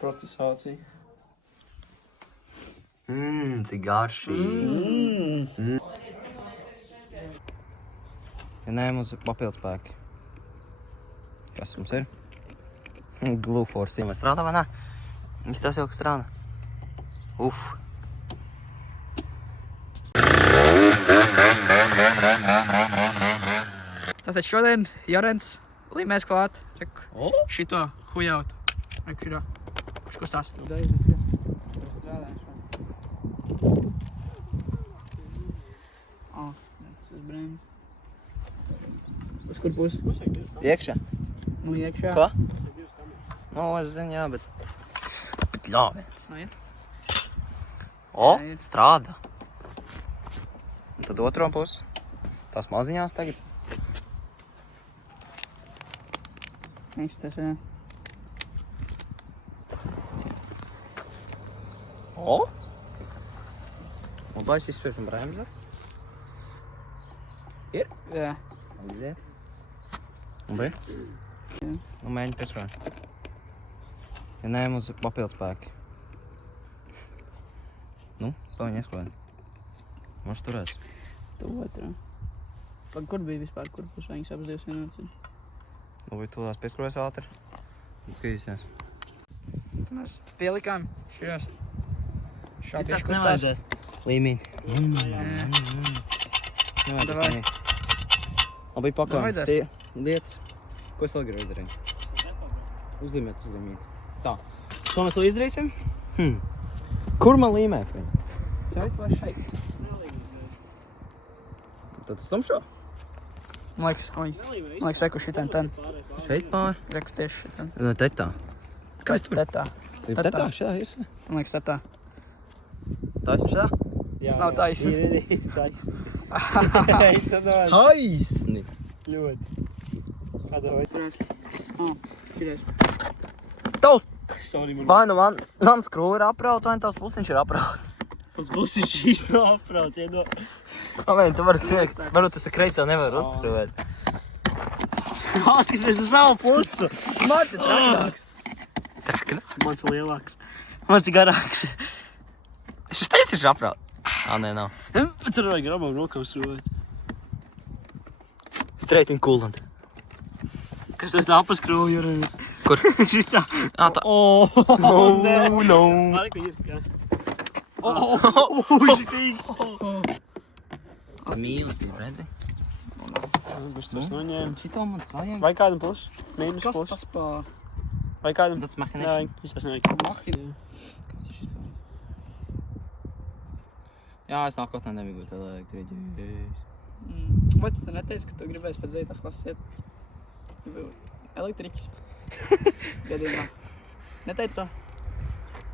procesācija. Cik garšīgi. Ja nē, mums ir papildspēki. Kas mums ir? Glue Force. Mēs strādā vai nē? Viņš tas jau, kas strādā. Tātad šodien Jorens līmēs klāt. Šito hujaut. Šitā. Kurš kustās? Uz kur būs? Iekšā? Nu, iekšā. Ko? Nu, es zinu, jā, bet ļāviens. Nu, jā. Strādā. Un tad otro pusi. Tās maziņās tagad. Viss tas, jā. Un vai es izspiežu bremzes? Ir? Jā. Aiziet. Un bija? Jā. Un mēģi pieskrāt. Ja nē, mums ir papildspēki. Nu, paviņi ieskrāt. Mums turēs. Tu otrā. Kur bija vispār? Kur būs viņas abas divas vienāds? Nu, bija tūlās pieskrājas ātri. Un skatīsies. Mēs pielikām šajos. Es tas nevajadzēs. Līmīt. Davai. Labi, pakām. Nevajadzēs. Tie lietas. Ko es vēl gribu izdarīt? Uzlīmēt. Tā. Ko mēs to izdarīsim? Kur man līmēt viņu? Šeit vai šeit? Tad stumšo? Man liekas, reku šitien ten. Šeit pār? Reku tieši šitien. No tetā. Kas tur? Tetā. Ir tetā? Šitā iesvē? Man liekas, tetā. Taisni šitā? Tas nav taisni. Ir taisni. Taisni! Ļoti. Kāda vai? Šities. Tavs! Sorry, man. Vai nu man skrūva ir aprauta, vai tavs pusiņš ir aprauts? Pats busiņš īsti nav aprauts, iedod. Tu vari sniegt. Varbūt tas ir kreisā nevar uzskrūvēt. Atkas uz savu pusu. Mans ir traknāks. Traknāks? Mans ir lielāks. Mans ir garāks. Šis teicis ir apraut. Nē, nav. Tur vajag grabam rokam skrūvēt. Straight in coolant. Kas tev tā apaskrūva, Jurēni? Kur? Šitā. Tā. No. Arī, ka ir, jā. Šitīgs. Mīlestība, redzi? Kurš tas noņēma? Šito man svajag. Vai kādam plus? Mīnus Kas plus? tas pār? Vai kādam? Tāds mechanician. Jā, visās nevajag. Mahina. Kas ir šis pār? Jā, es nākotnē nebiju tā elektriģis. Vai tu neteici, ka tu gribēsi pēc 9. klases iet? Elektriķis. Gadījumā. Neteici to?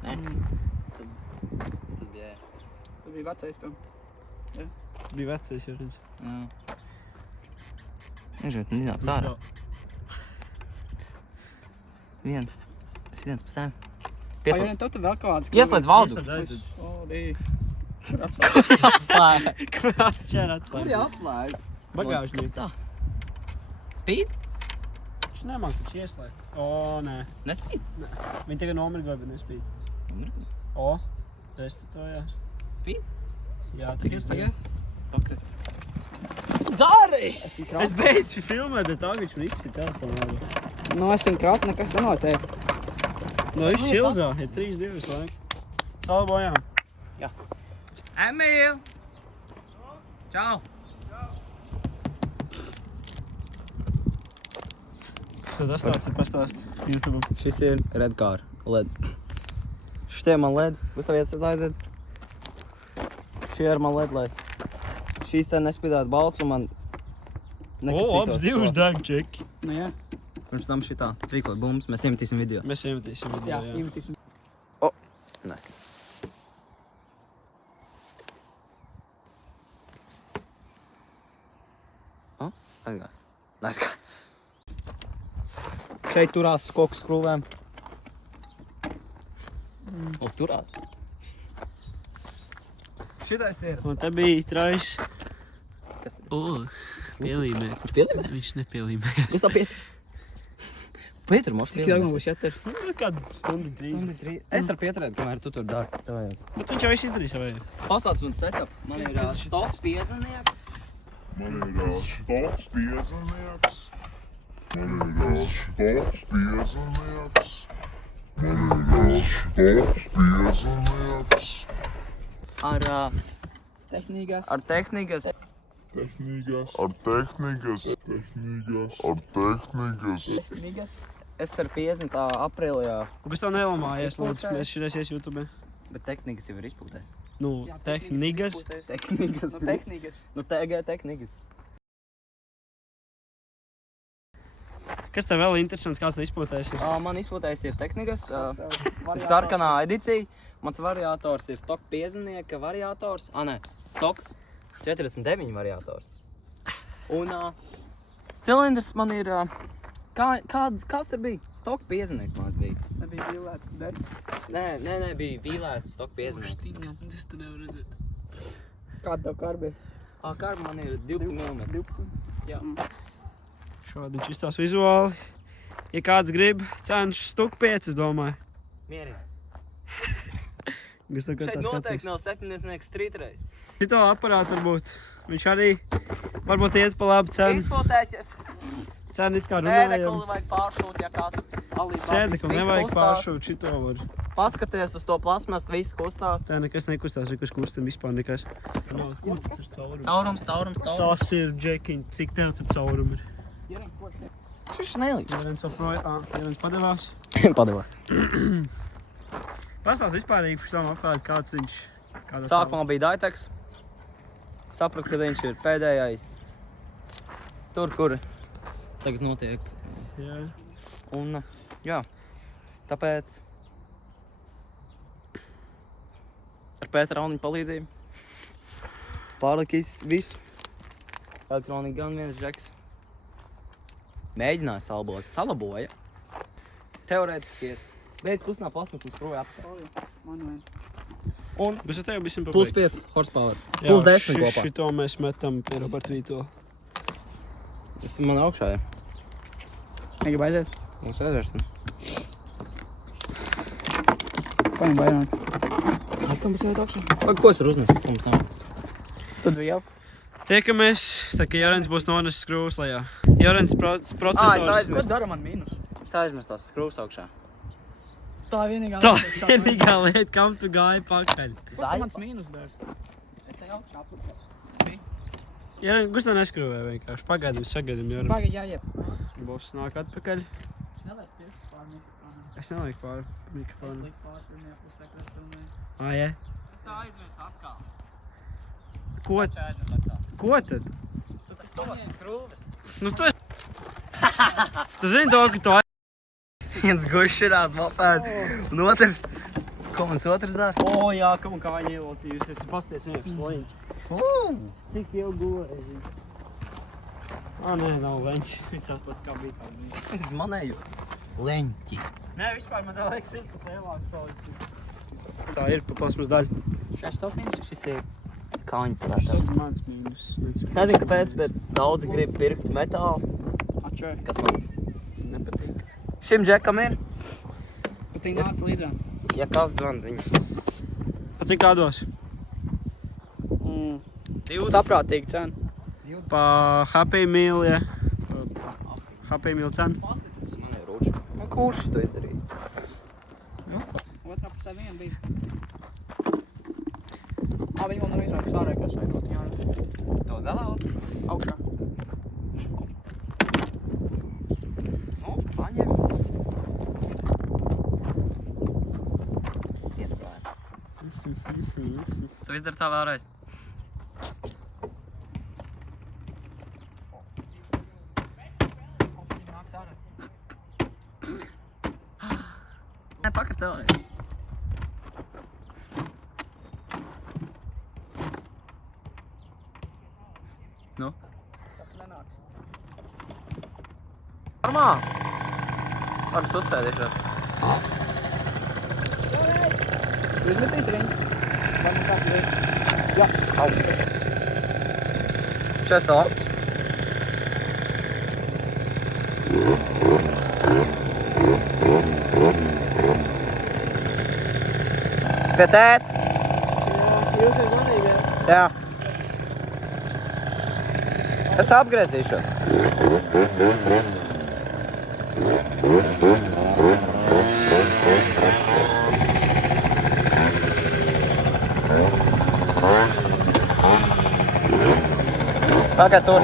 Nē. Tas bija jā. Tu biji vecais to. Tas bija vecais, jau redz. Jā. Nežot, nenāks ārā. Viens. Es viens pa sēm. Vai tev te vēl kāds? Ieslēdz valdu. Sorry. Kur Atslēga. Kur atslēga? Kur ir atslēga? Bagāžnieki. Tā. Spīd? Viņš nemāk taču ieslēgt. Nē. Nespīd? Viņi tagad nomirgoja, bet nespīd. Restitutojās. Spīd? Jā, Tagad? Pakrat. Dari! Es beidzu filmēt, bet tagad viņš man izskat telefonā. Nu, es viņu krāt, nekas nenotiek. No, viņš šilzā. Ir 3-2 laika. Salabojām. Jā. Emīl! Čau! Kas tad astāsts ir pastāst YouTube? Šis ir red car. LED. Šitie man LED. Būs tā vietas aiziet. Šie ir man LED. Šīs te nespīdētu balts un man nekasītos. Abas divas deg čeki. Nu, jā. Pirms tam šitā tvīkot bums, mēs iemetīsim video. Mēs iemetīsim video, Jā, iemetīsim. Nē. Aizgāja. Aizgāja. Šeit turās koku skrūvēm. Turās. Šitais ir. Un te bija traiš. Kas tad ir? Pielīmē. Pielīmē? Viņš nepielīmē. Viss tā piet. Pēter, mums Cik ilgi man būs jātur? Kādu stundu trīs. Es varu pieturēt, kamēr tu tur dari. Bet viņš jau viss izdarīs, vai? Pastāst man setup. Man ir stop piezanieks. Man ir stop piezanieks. Man ir stop piezanieks. Man ir stop piezanieks. Ar Tehnikas. tehnikas. Tehnikas. Ar tehnikas. Tehnikas. Ar tehnikas. Tehnikas. Es ar 50. aprīlijā, Kas tev nelamājies, lūdzu? Izpūtēji. Mēs šodien YouTube. bet tehnikas jau ir izpūtējis. Nu, Jā, tehnikas. Tehnikas. Nu, tehnikas. Nu, TG tehnikas. Kas tev vēl interesants, kāds tev izpūtējis ir? Man izpūtējis ir tehnikas. Sarkanā edicija. Mans variators ir stok piezanieka variators. Nē, stok 49 variators. Un cilindrs man ir... Kāds tur bija? Stok piezanieks man bija. Nebija vīlēta derbi. Nē, bija vīlēts stok piezanieks. Es te nevaru redzēt. Kāda tev karbi ir? Karba man ir 12 mm. 12. Jā. Šādi viņš izstās vizuāli. Ja kāds grib, cenš stuk 5, es domāju. Mierīgi. Kas tev Šeit noteikti nav 70 strītreiz. Šito aparātu varbūt. Viņš arī varbūt iet pa labu cenu. Izpūtējis, ja Cenu it kā sēdekli runājam. vajag pāršūt, ja kas. Sēdekli nevajag pāršūt, šito var. Paskaties uz to plasmas, viss kustās. Tā nekas nekustās, nekas kustam vispār nekas. Tas ir caurums. Caurums. Tas ir, Džekiņ, cik tev tur caurumi ir? Ierink, ko šeit? Šis nelīdz. Ja viens joprojām, ja viens padevās. Padevā. Pastāst vispārīgi par savam apkārt, kāds viņš. Sākumā bija Daiteks. Sapratu, ka viņš ir pēdējais. Tur, kur tagad notiek. Jā. Un, jā, tāpēc ar Pētera Rauniņa palīdzību pārlikis visu. Elektronika gan viens žeks. Mēģināja salabot, salaboja. Teorētiski ir. Beidz pusnā plasmas uz proju apkārt. Sorry, man vien. Un Bet ar tevi visiem plus 5 horsepower. Plus 10 kopā. Šito mēs metam pie Roberta Vītola. Tas man augšā ir. Negribu aiziet? Mums aizvērst. Paņem vairāk. Kam būs aiziet augšā? Ko es varu uznest? Mums nav. Tad vēl. Tiekamies, tā kā Jārens būs nonesis skrūvas lejā. Jārens procesors. es Ko aizmirstu. dara man mīnus? Es aizmirstu tās skrūvas augšā. Tā vienīgā. Tā lieta, vienīgā lieta, kam tu gāji pakaļ. Ko tu mans mīnus dara? Es te jau kāpu. Jārens, kas tev neskrūvē vienkārši? Pagaidām, sagaidām, Jārens. Pagaid jāiet. Boss nāk atpakaļ. Nelaiz pirkstus pār mikrofonu. Es nelieku pāri Es mikrofonu. liku pār pirmajā pusē, kas runāja. Jā. Es aizmirstu atkal. Ko tad? Tas tavas skrūves. Nu tu Tu zini to, ka tu Viens guļš širās mopēd. Un otrs, ko mums otrs dara? jā, kam un kā viņa ielocījusies. Es pasties vienkārši leņķi. Cik ilgi gulēji? Nē, nav leņķi. Viņš atpat kā bija tā. Es manēju leņķi. Nē, vispār man tā liekas, viņš pat lielāks palicis. Tā ir pa plasmas daļa. Šais tev mīnus? Šis ir kāņu prātā. Tas ir mans mīnus. Es nezinu, kāpēc, bet daudzi grib pirkt metālu, Atšai. kas man nepatīk. šim džekam ir. Tu tī nāc līdzām. Ja kas zvan viņu. Pa cik kādos? Saprātīgi cena. Pa Happy Meal, ja. Happy Meal cenu. Tas man ir rūču. Man kurš to izdarīja? Otrā pusē viena bija. Viņi vēl nav izvērts ārē, kas šeit būtu jārā. To galā otru? Augšā. Nu, paņem. Iespējami. Tu izdari tā vēlreiz. Nāks ārā. Nē, pakar vēlreiz. Nu? Saka, nenāks. Normāli. Labi, es uzsēdīšos. Izmetīs riņķi. Vai nu kā tu veic? Jā, augstu. Šeit labs. Pie tēt. Jūs esat manīgi, Jā. Es apgriezīšos. Pagaid tur.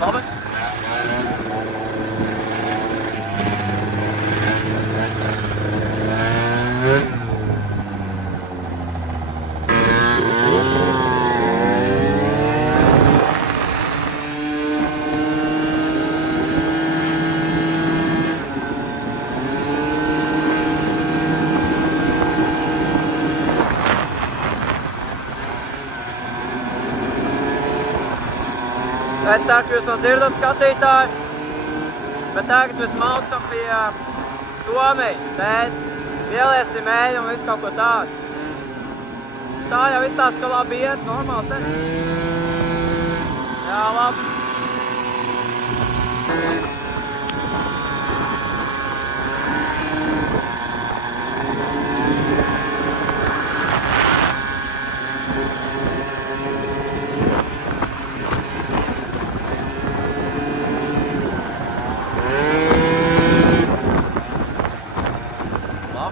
Labi. Es ceru, ka jūs man dzirdat, skatītāji, bet tagad mēs maucam pie Tomija, tēt, ieliesim mēļu un visu kaut ko tādu. Tā jau izstāsta, ka labi iet, normāli te. Jā, labi.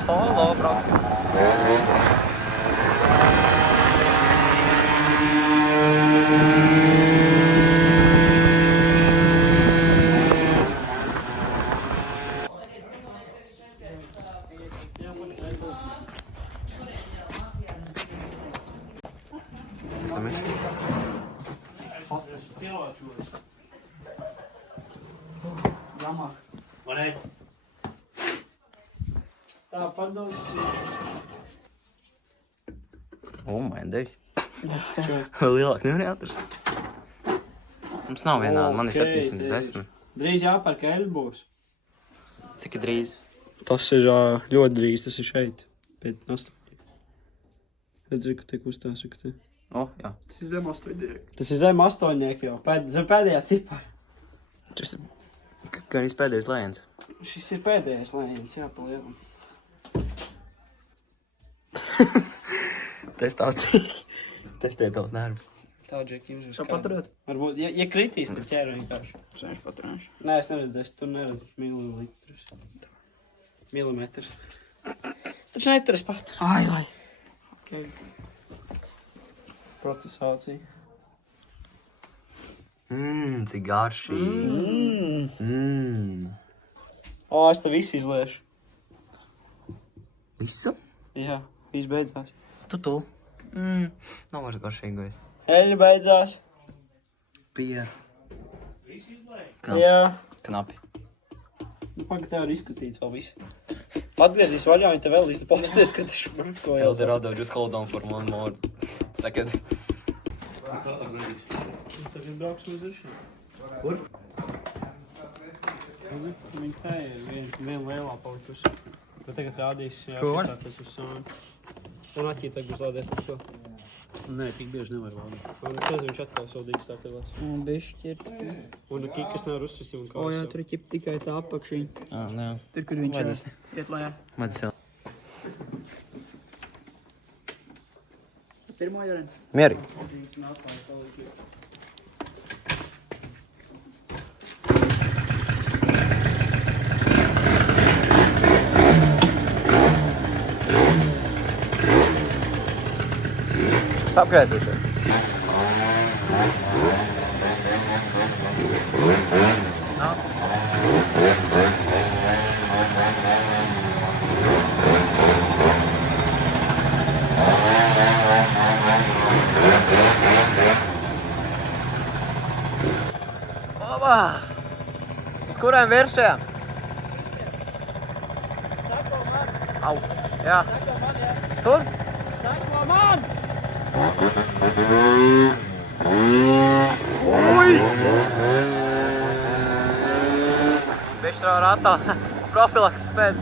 Holo, brauc. Jamāk. Man ne? Tā padomā. Man devi. Lielāk nevar atrast. Mums nav vienādi, man ir 710. Drīz jāpērk eļļu būs. Cik ir drīz? Tas ir ļoti drīz, tas ir šeit. Pēc nostāja. Redzi, ka te kustās, ka te. Jā. Tas ir zem 8. Tas ir zem 8 jau, zem pēdējā cipara. Šis ir kā arī pēdējais lēns. Šis ir pēdējais lēns, jā, pa lielam. Testē tavs nervus. Tā, Džeki, jums Tā paturēt? Varbūt, ja kritīs, tad ķēra vienkārši. Sēž paturēšu. Nē, es neredzēšu, tur neredzu mililitrus. Milimetrus. Taču neturis pat. Ai. Okay. Procesācija. Cik garšīgi. Es te visu izliešu. Visu? Jā, viss beidzās. Tu. Nav vairs garšīgi. Eļļa beidzās. Pie. Jā. Knapi. Pagad tev var izskatīt vēl visu. Atgriezīs vaļā, un te vēl īsti posties, ka taču ko jau. Eldorado, just hold on for one more second. Tagad brauksim uz uršiem. Kur? Viņa te ir viena lielā palikusi. Bet tagad rādīs, šitā tas uz sāni. Un aķī tagad uzlādēt uz to. Nē, tik bieži nevar lādēt. Un es nezinu, viņš atkal savu dīgu startēlāts. Un bišķi ir. Un kikas nevar uzsist un kā. Jā, tur ir tikai tā apakšiņa. Nē. Tur, kur viņš Vajadzēs. iet lejā. Vajadzēs jau. Pirmo Joren. Mierīgi. Apgrēzīšos. Labā! Uz kuriem viršiem? Au! Jā. Tur? Seko man! Bišķi ratā profilakses pēc.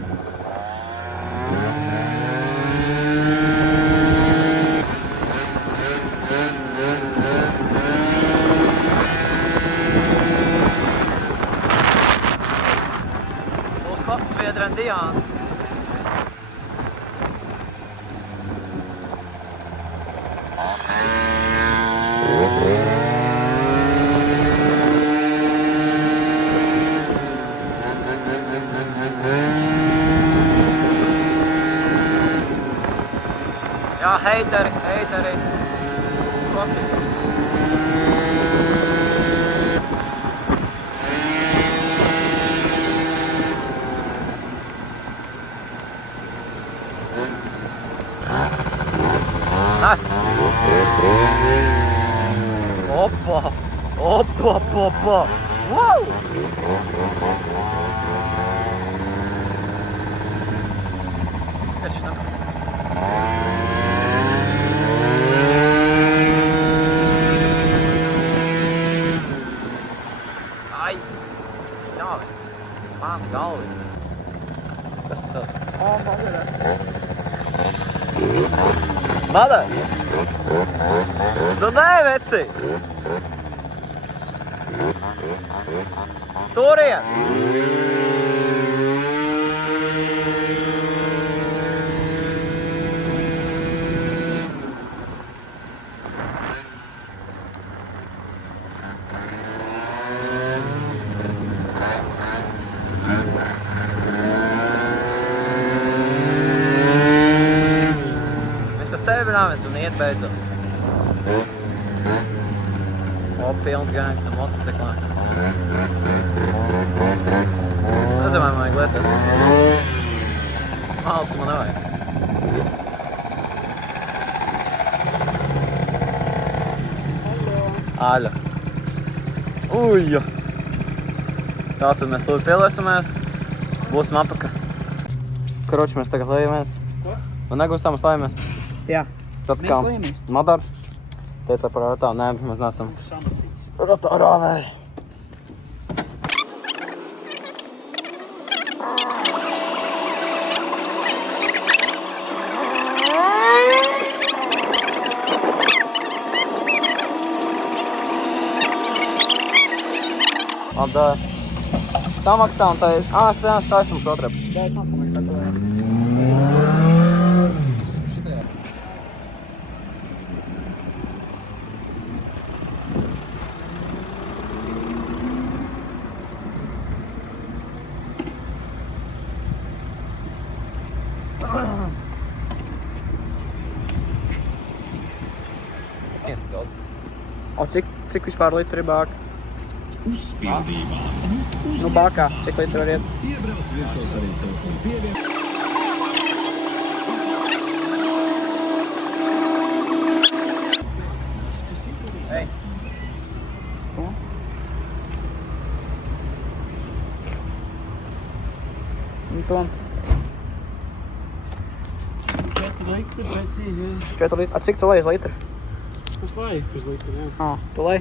Jā, heiteri. Kopi. Nāc! Opa! Wow! Kas tam? Ai! Nāvi! Māmi galvi! Kas tas? Mada! Nu nē, veci! Turien! Un iet beidzot. Pilns gājas ar motociklām. Nezinu, vai man vajag lietot. Māls, ka man nevajag. Aļa. Uja. Tātad mēs tūlīt pielēsamies. Būsim apaka. Karoči, mēs tagad lejamies. Ko? Un negūstam slējamies. Jā. Satkām Mēs lejamies. Madars. Teica par ratā. Nē, mēs neesam Samatīgs. ratā rāvēji. Labi, samaksā un tā ir... Skaistums otrapus. Jā, es nākamais pakalēju. O, cik vispār litri bāk? Nu, bākā, cik litri var iet? Ei. Ko? Un to? 4 litri precīzi. 4 litri. A, cik tu lej uz litru? Es laju uz litru, jā. Ā, tu lej?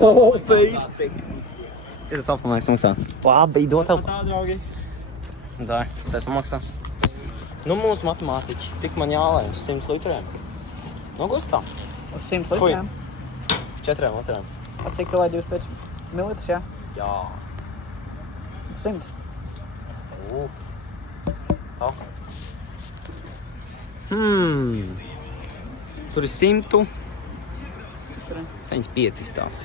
O, baby! Ir tā, man liekas, maksā. Labi, dod tev. Tā, draugi. Tā, es esmu maksā. Nu, mūsu matemātiķi, cik man jālai uz 100 litriem? Nu, gustā. Uz 100 Fui. litriem? 4 litriem. A, cik tu lej 25 mililitrus, jā? Jā. 100. Uf. Tā. Tur ir 100. 75 izstās.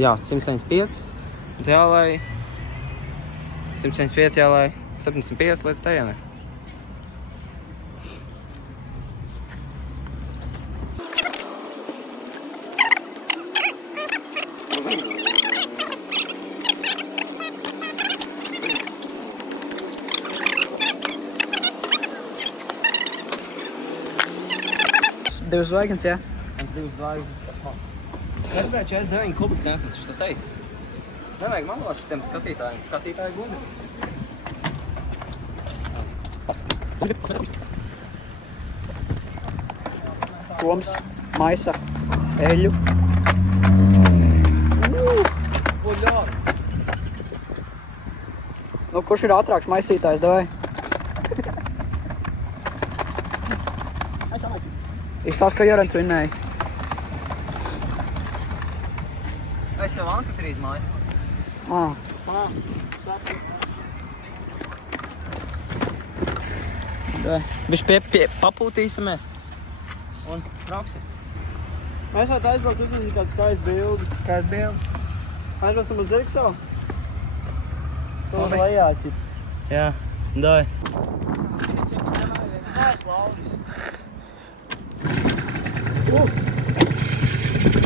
Jā, 175. Un tā jālai 175 jālai 75 līdz tejienai. Divas zvaigznes, jā? Un 2 zvaigznes, kas maz. Redzēju 49 kubikcentrus, viņš to teica. Nevajag malot šitiem skatītājiem. Skatītāji gudri. Toms maisa eļu. Nu, kurš ir ātrāks maisītājs, davai? Izstāst, ka Jorans vinnēja. Es jau Vāns ir izmājis. Viņš papūtīsimies. Un brauksim. Mēs varētu aizbraukt uzmanīt kādu skaistu bildi. Skaists bildi. Aizbraucam uz Zirksavu. To Labi. lejā, ķip. Jā, dai.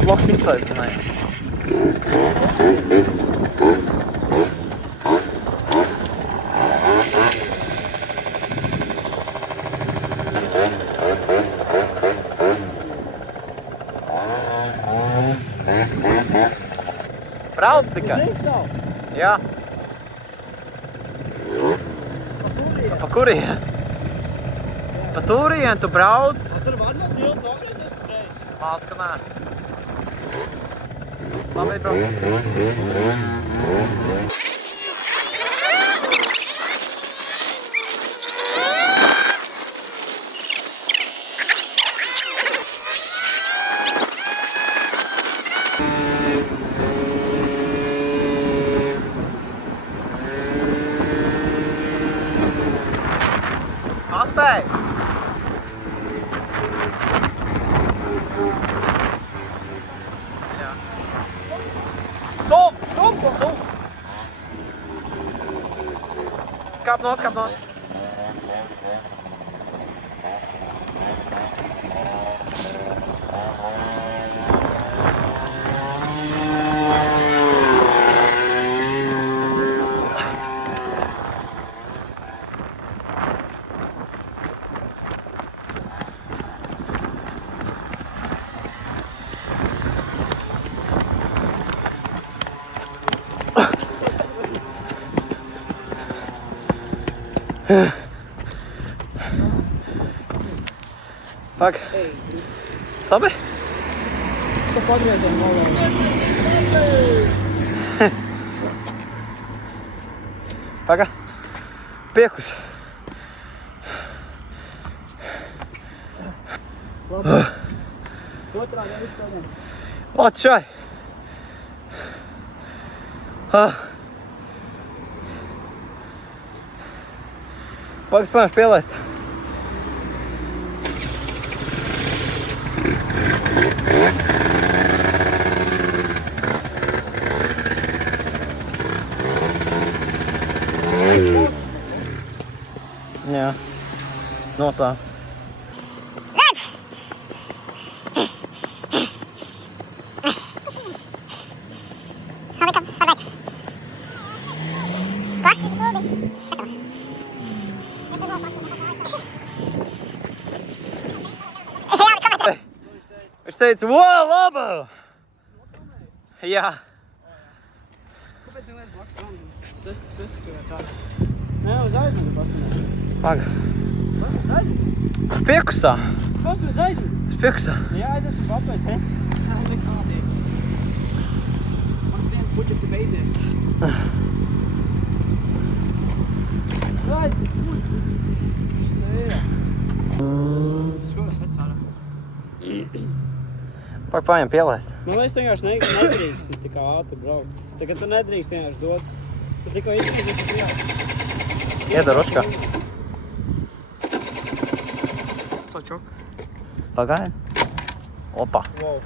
Sloks izslaidināja. Brauc tikai. Zirksavu. Jā. Pa kurien? Pa turien tu brauc? Tur var no dilti nogriezies pa kreisi. Māls, ka nē. Labi, brauc. Paspēj! Jā. Stum! Stum! Kāp nos! Pak. Labi? Tu pagrieziem malā. Paga. Piekus. Labi. Otrā nevis tādiem. Ot šai. Pagas spējams pielaist. Jā. Noslēm. Viņš teica, wow, labi! Jā. Kāpēc nelaiž blakus tam? Svets skrivās ārā. Nē, uz aizmuguri pastāvēs. Paga. Aizmuguri. Piekusā. Pastāvēs aizmuguri. Piekusā. Jā, aizvesim papēs es. Jā, nekādīgi. Mans dienas budžets ir beidzies. Stēja. Skos svets ārā. Paga paņem pielaist. Man liekas, tu vienkārši nedrīkst tik kā ātri braukt. Tagad tu nedrīkst vienkārši dot. Tu tikko izskatīt, tu prijāt. Iedar očkā. To čoku. Pagaidi. Opa. Wow.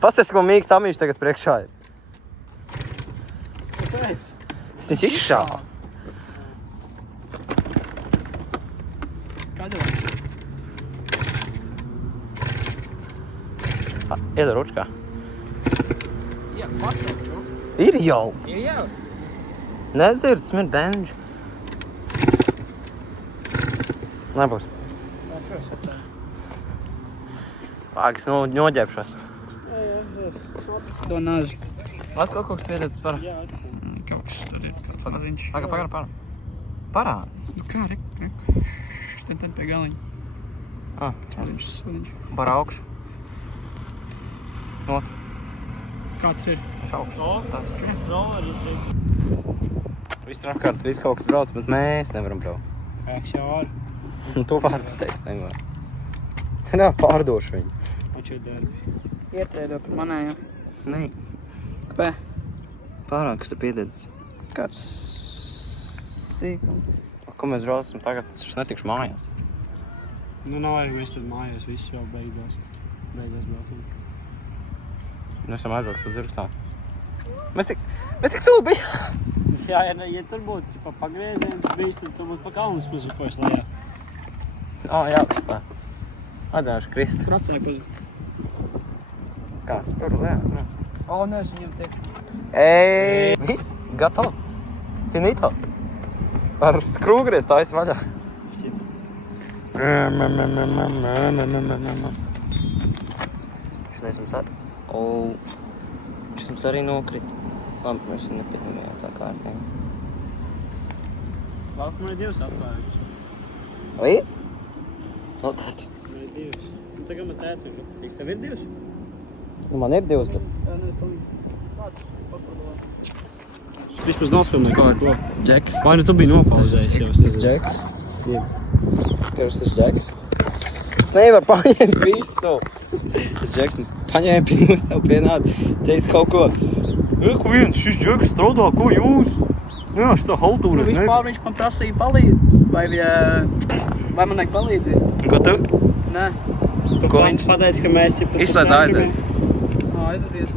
Pasties, ko mīgs tamīši tagad priekšā ir. Kāpēc? Es viņus izšāvu. Kāda? Iedar očkā. Jā, pacēl, čo? Ir jau. Ir jau. Nedzird, smirt benži. Nebūs. Jā, skos svets ārā. Pāgas noģēpšos. Jā. Do naži. Atkal kaut kas piedētas par. Jā, atcīm. Kaut kas tur ir kāds maziņš. Paga. Parādi. Nu kā, rek. Šten pie galiņa. Maziņš, sodiņš. Par augšu. No. Kāds ir? Šaukšu. Rolleri šeit. Viss ir apkārt, viss kaut kas brauc, bet mēs nevaram braukt. Jā, šāri. Tu vari, bet es nevaru. Nā, pārdošu viņu. Un šeit derbi. Ietrēdo par manējām. Nē, Kāpēc? pārāk, kas te piededzis. Kāds sīkums. Ko mēs braucam tagad? Es taču netikšu mājās. Nu, nav vajag, mēs tad mājās, viss jau beidzās. Beidzās braucam. Mēs esam aizbraucis uz Zirgstā. Mēs tik tuvu bijām. Jā, ja tur būtu pa pagrieziens bijis, tad tur būtu pa kalnas pusi upojas lejā. Jā, tā. Atzēšu krist. Tur atsāja pusi. Kā? Tur lejā. Nē, es viņam tiek. Viss, gatavi. Finito. Ar skrūgries taisi vaļā. Šis mums arī nokrita. Labi, mēs viņu nepieņemējām tā kārtīgi. Valkumā ir 2 atsājumus. Līd? Noteikti. Ir 2. Nu, tagad man tēca, ka tev ir 2? Man ir 2, bet... Jā, nē, es tomēr. Tāds papildovā. Es vispār nofilmēju kaut ko. Džeks. Vai nu tu biji nopauzējis jau? Tas Džeks. Kas tas Džeks? Es nevaru paņemt visu. Tas Džeks mums paņēma pie mums tev pienāca. Teica kaut ko. Ko viens šis Džeks strādā, ko jūs? Jā, šitā haltūra. Vispār viņš man prasīja palīdzi. Vai man vajag palīdzību? Ko tu? Nē. Tu Ko viņš? pateici, ka mēs ir... Izslēdz aizdēdz. Aizdarbies.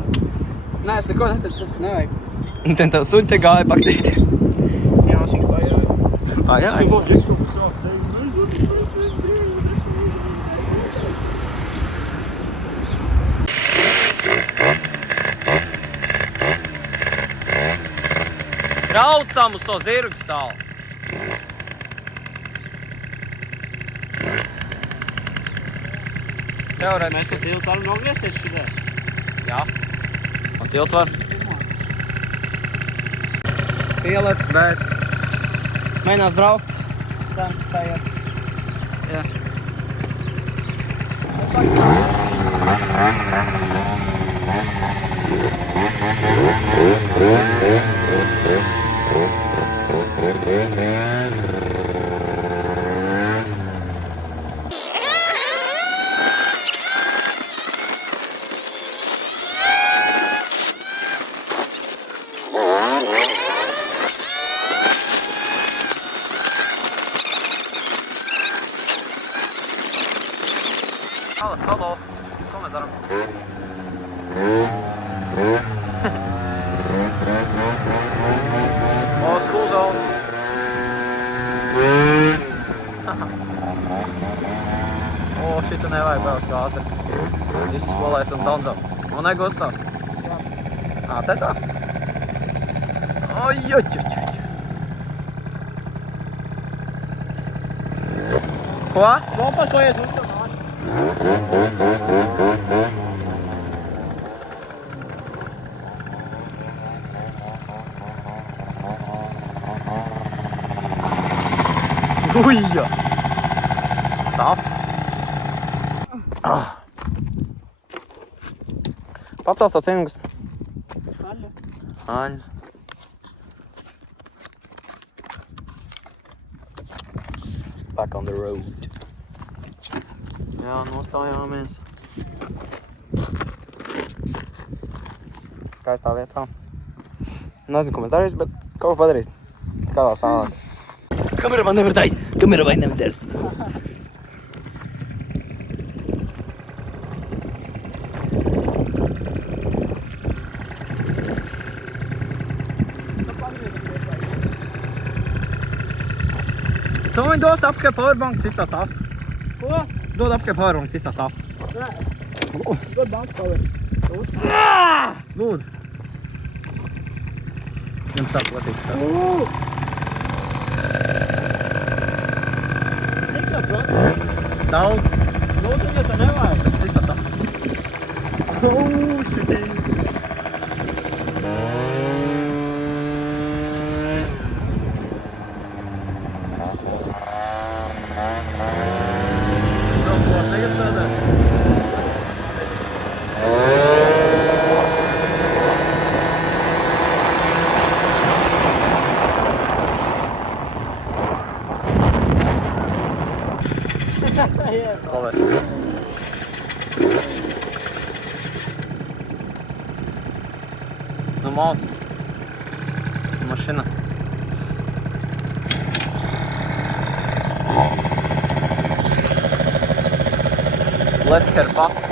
Nē, es neko neteicu, tas, ka nevajag. Un ten tev suņi te gāja baktīt. Jā, viņš pājāja. Jā. Džeks kaut kas sāk. Braucam uz to zirgu salu. Teorētiski. Mēs tad tiltu varam nogriezties šitā. Jā. Un tiltu var. Pielec, bet mēģinās braukt. Stāns, kas aizies. Jā. Halo. Ko mēs darām? School zone. Šita nevajag braukt ātri. Viss skolēs un donzam. Un negostā? Jā. Te tā? Ko? Nopakojies uzsamāši. Uja! Stop! Pacels tā cingus. Aļa. Back on the road. Jā, nostājāmies. Skaistā vietā. Nezinu, ko mēs darīsim, bet kaut ko padarīt. Skatās tālāk. Kamera man nevar taisīt. Kamera vai nevar darīt. Tu viņu dos apkārt powerbank, cistā stāv. Ko? Dod apkārt powerbank, cistā stāv. Dod banku power. Lūdzu. Jums tā patīk. Daudz. Lūdzu, ja tu nevajag. Cistā stāv. Šitī. Nu, moc. Mašina. Lefker pas.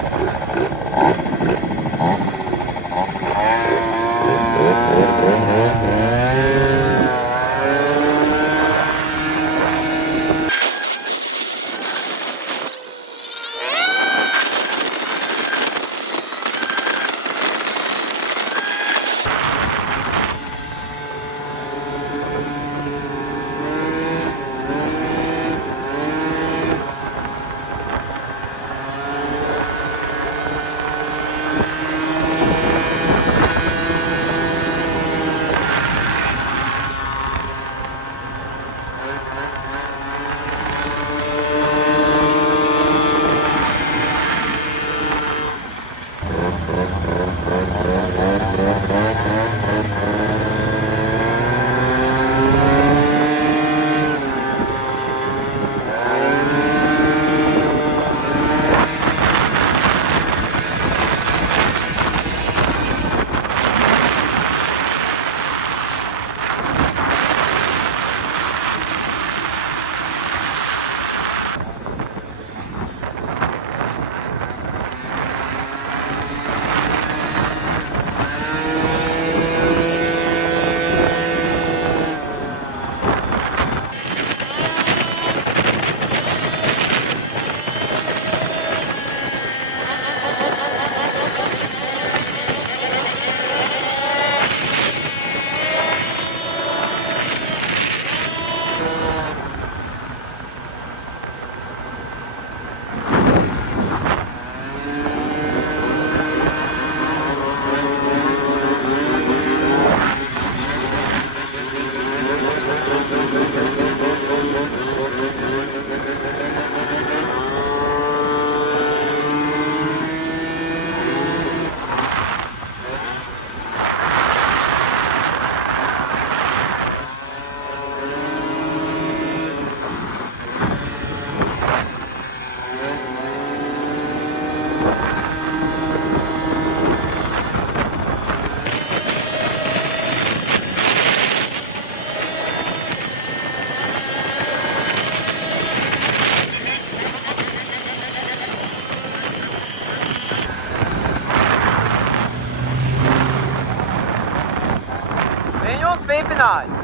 Viņus vipināja.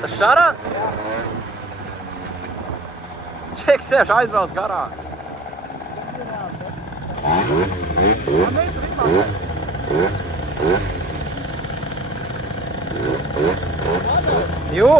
Tas šarants? Čeks sēž aizbrauc garā. Jū!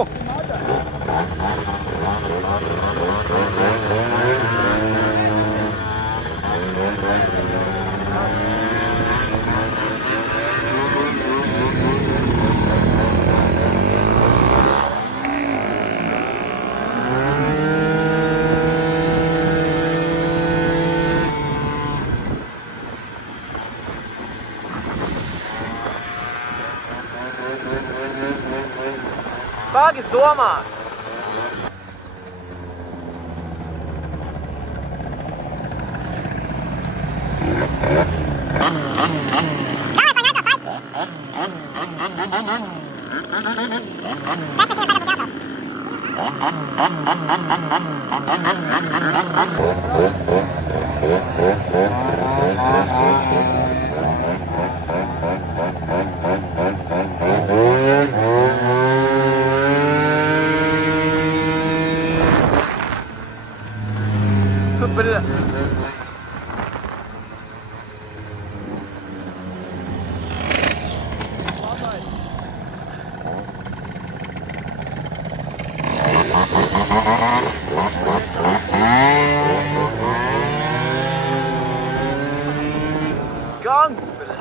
Pagis domā! Бля. Ганс, бля.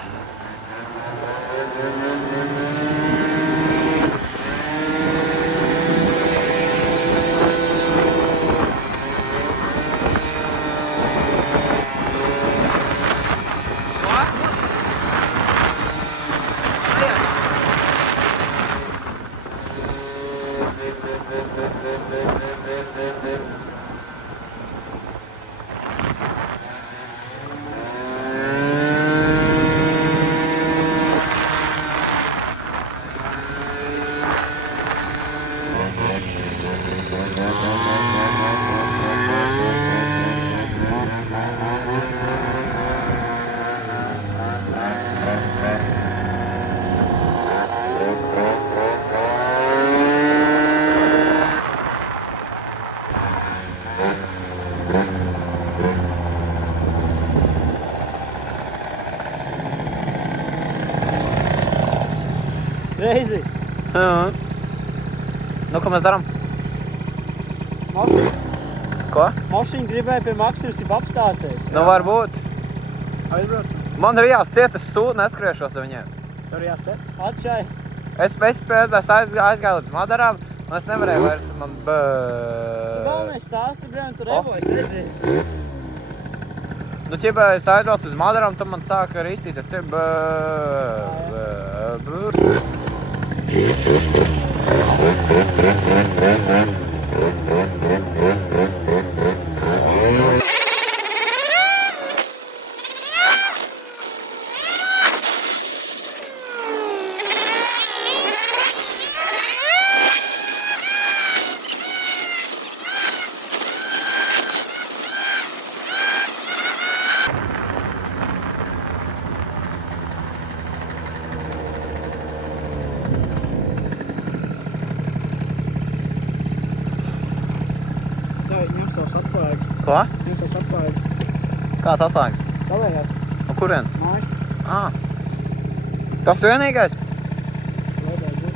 Reizi. Nu, ko mēs darām? Mašīna. Ko? Mašīna gribēja pie Maksimas apstāties. Nu, varbūt. Aizbrauc. Man ir jāstiet, es sūdu neskriešu ar viņiem. Tur jāsēt. Atšai. Es pēdējais aizgāju līdz Madarām, un es nevarēju vairs, man Galvenais stāsti, brēm, tu rebojas, nezinu. Nu, ķibē, es aizbraucu uz Madarām, tad man sāka rīstīties. Ņem savus atslēgas. Ko? Ņem savus atslēgas. Kā tas slēgs? Kavējās. No kurien? Mājas. Tas vienīgais? Vajadzētu būt.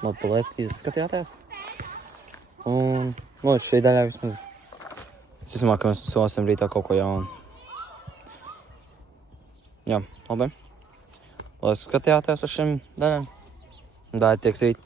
Labi, paldies, ka jūs skatījāties. Un, šī daļā vismaz. Es domāju, ka mēs uzsāsim rītā kaut ko jaunu. Jā, labi. Paldies, ka skatījāties uz šim daļām. Dāļ tieks rīt.